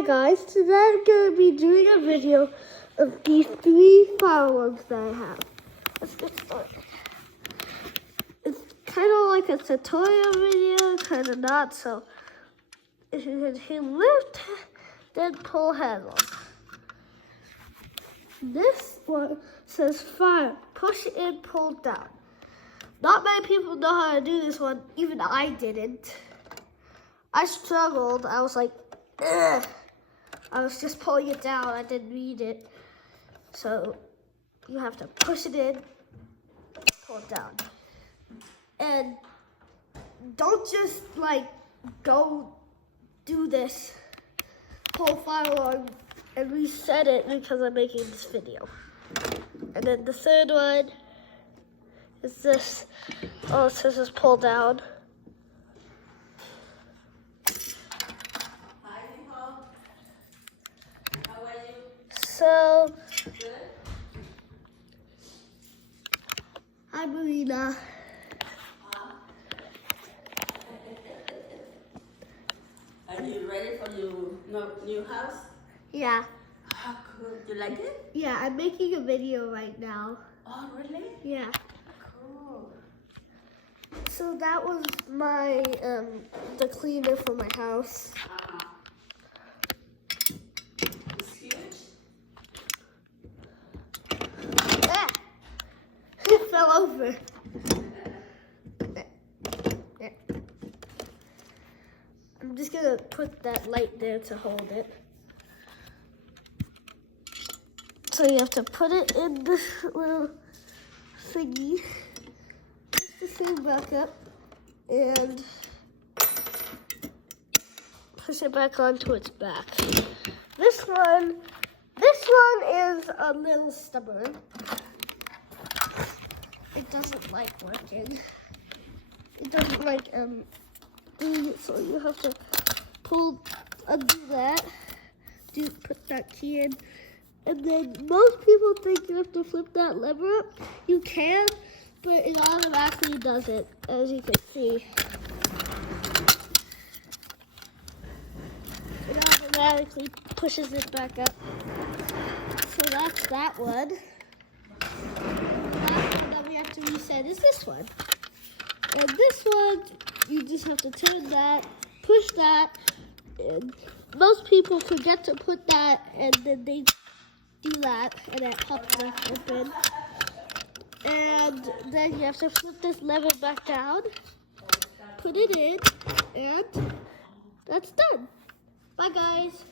Hi guys, today I'm going to be doing a video of these 3 fireworks that I have. Let's get started. It's kind of like a tutorial video, kind of not, so if you can hit lift, then pull handle. This one says fire, push in, pull down. Not many people know how to do this one, even I didn't. I struggled, I was like, ugh. I was just pulling it down, I didn't read it. So you have to push it in, pull it down. And don't just like go do this whole fire alarm and reset it because I'm making this video. And then the third one is this. Oh, it says it's pull down. So, hi Marina. Are you ready for your new house? Yeah. Oh, cool. You like it? Yeah, I'm making a video right now. Oh, really? Yeah. Cool. So that was my, the cleaner for my house. It's huge. Ah! It fell over. I'm just gonna put that light there to hold it. So you have to put it in this little thingy. Put the thing back up and push it back onto its back. This one is a little stubborn. It doesn't like working. It doesn't like doing it, so you have to undo that, put that key in, and then most people think you have to flip that lever up. You can, but it automatically does it, as you can see. It automatically pushes it back up. So that's that one. The last one that we have to reset is this one. And this one, you just have to turn that, push that, and most people forget to put that, and then they do that, and it pops back open. And then you have to flip this lever back down, put it in, and that's done. Bye guys.